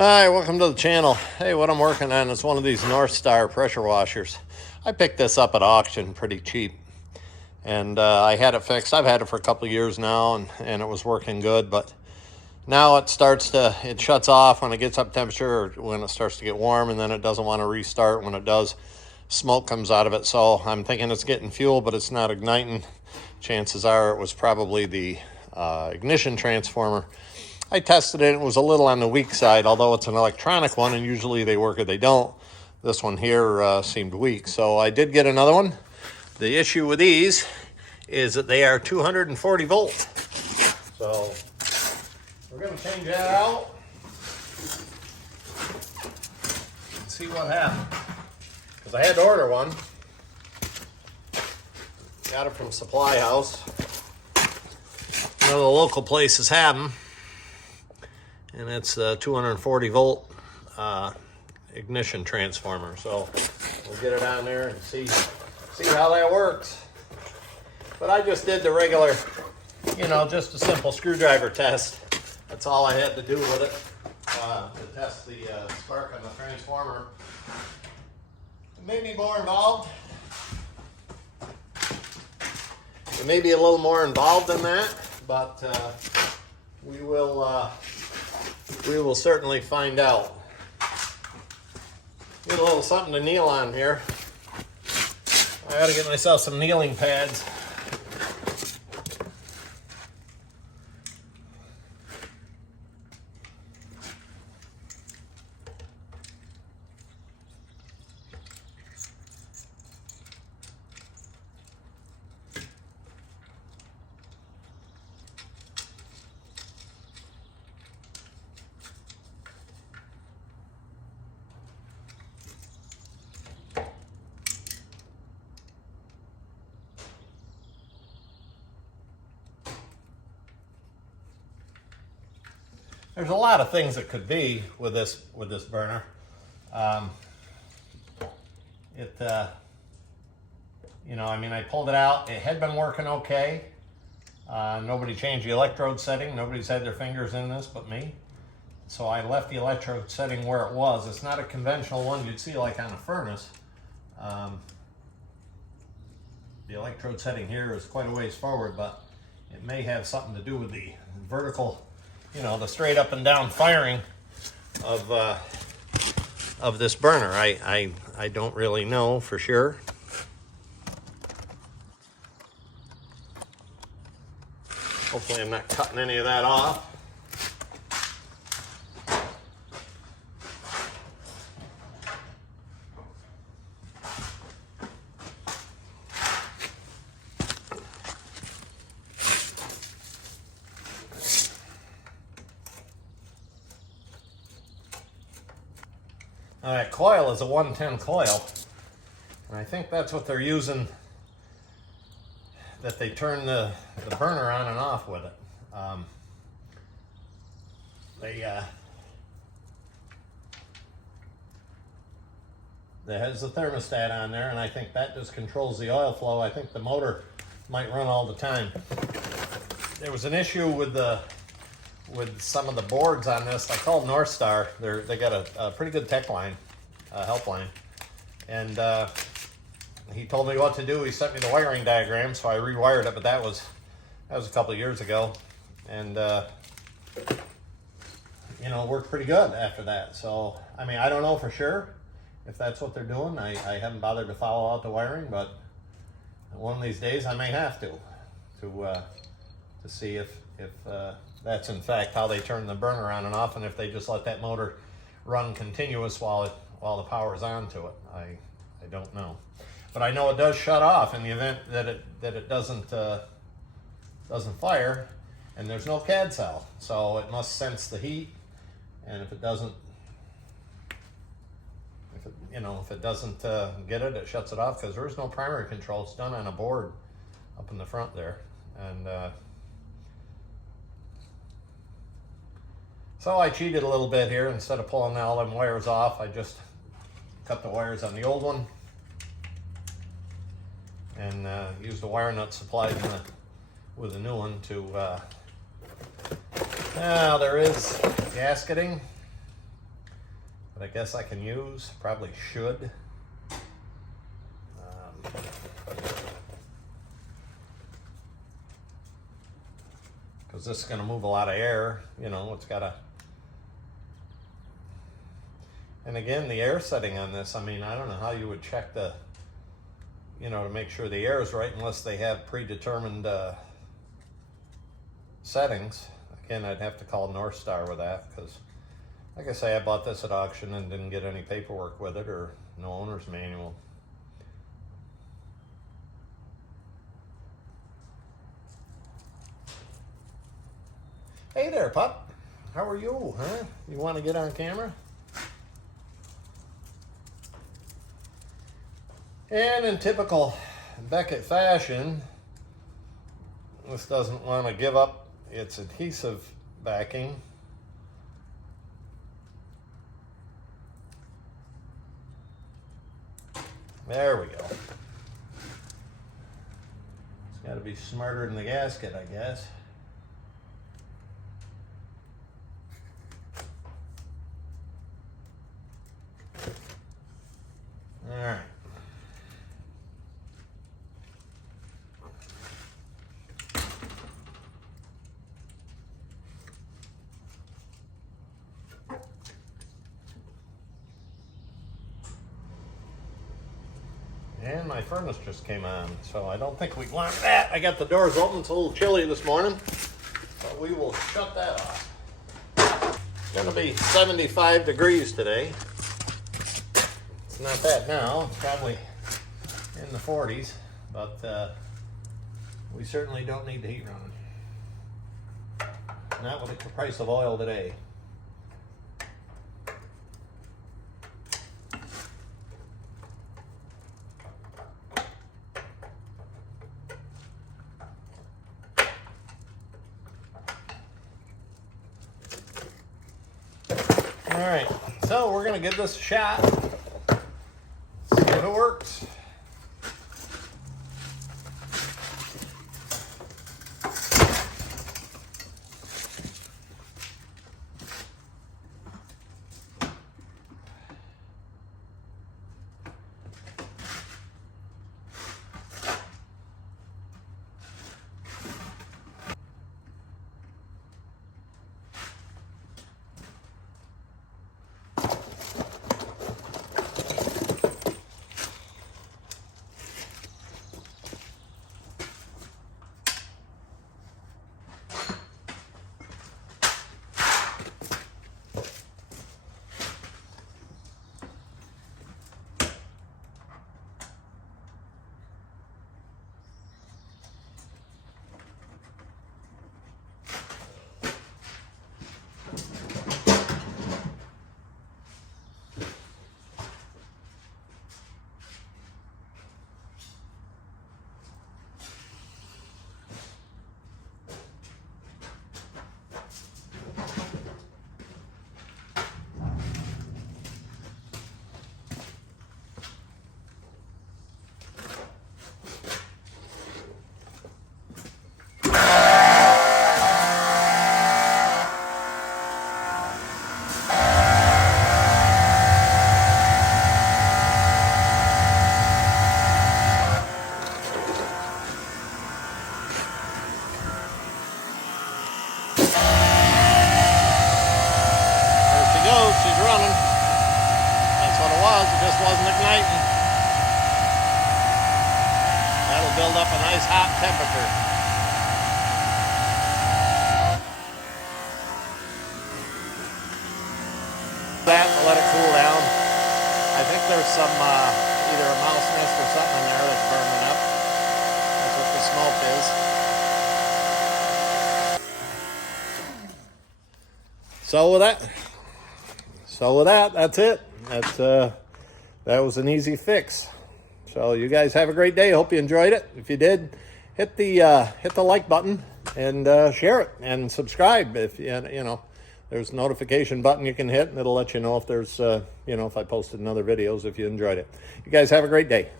Hi, welcome to the channel. Hey, what I'm working on is one of these North Star pressure washers. I picked this up at auction pretty cheap, and I had it fixed. I've had it for a couple of years now, and it was working good, but now it shuts off when it gets up temperature or when it starts to get warm, and then it doesn't want to restart. When it does, smoke comes out of it. So I'm thinking it's getting fuel, but it's not igniting. Chances are it was probably the ignition transformer. I tested it. It was a little on the weak side, although it's an electronic one, and usually they work or they don't. This one here seemed weak, so I did get another one. The issue with these is that they are 240 volt. So we're going to change that out and see what happens. Because I had to order one. Got it from Supply House. One of the local places have them. And it's a 240 volt ignition transformer. So we'll get it on there and see how that works. But I just did the regular, just a simple screwdriver test. That's all I had to do with it to test the spark on the transformer. It may be more involved. It may be a little more involved than that, but we will certainly find out. Get a little something to kneel on here. I gotta get myself some kneeling pads. There's a lot of things that could be with this burner. I pulled it out. It had been working okay. Nobody changed the electrode setting. Nobody's had their fingers in this but me. So I left the electrode setting where it was. It's not a conventional one you'd see like on a furnace. The electrode setting here is quite a ways forward, but it may have something to do with the vertical, the straight up and down firing of this burner. I don't really know for sure. Hopefully I'm not cutting any of that off. That coil is a 110 coil, and I think that's what they're using, that they turn the burner on and off with it. There has the thermostat on there, and I think that just controls the oil flow. I think the motor might run all the time. There was an issue with some of the boards on this. I called North Star. They got a pretty good tech line, helpline, and he told me what to do. He sent me the wiring diagram, so I rewired it. But that was a couple of years ago, and worked pretty good after that. So I don't know for sure if that's what they're doing. I haven't bothered to follow out the wiring, but one of these days I may have to see if that's in fact how they turn the burner on and off, and if they just let that motor run continuous while the power is on to it. I don't know, but I know it does shut off in the event that it doesn't fire, and there's no CAD cell, so it must sense the heat, and if it doesn't get it, it shuts it off, because there is no primary control. It's done on a board up in the front there, and so I cheated a little bit here. Instead of pulling all them wires off, I just cut the wires on the old one and used the wire nut supplied with the new one to now there is gasketing that I guess I can use, probably should. Because this is going to move a lot of air, you know, it's got to. And again, the air setting on this, I mean, I don't know how you would check the, you know, to make sure the air is right unless they have predetermined settings. Again, I'd have to call North Star with that because, like I say, I bought this at auction and didn't get any paperwork with it or no owner's manual. Hey there, pup. How are you, huh? You want to get on camera? And in typical Beckett fashion, this doesn't want to give up its adhesive backing. There we go. It's got to be smarter than the gasket, I guess. All right. And my furnace just came on, so I don't think we want that. I got the doors open. It's a little chilly this morning, but we will shut that off. It's going to be 75 degrees today. It's not that now. It's probably in the 40s, but we certainly don't need the heat running. Not with the price of oil today. All right, so we're gonna give this a shot, see if it works. She's running. That's what it was. It just wasn't igniting. That'll build up a nice hot temperature. That to let it cool down. I think there's some either a mouse nest or something in there that's burning up. That's what the smoke is. So with that, that's it. That was an easy fix. So you guys have a great day. Hope you enjoyed it. If you did, hit the like button and share it and subscribe. If you know, there's a notification button you can hit, and it'll let you know if there's if I posted another videos. If you enjoyed it, you guys have a great day.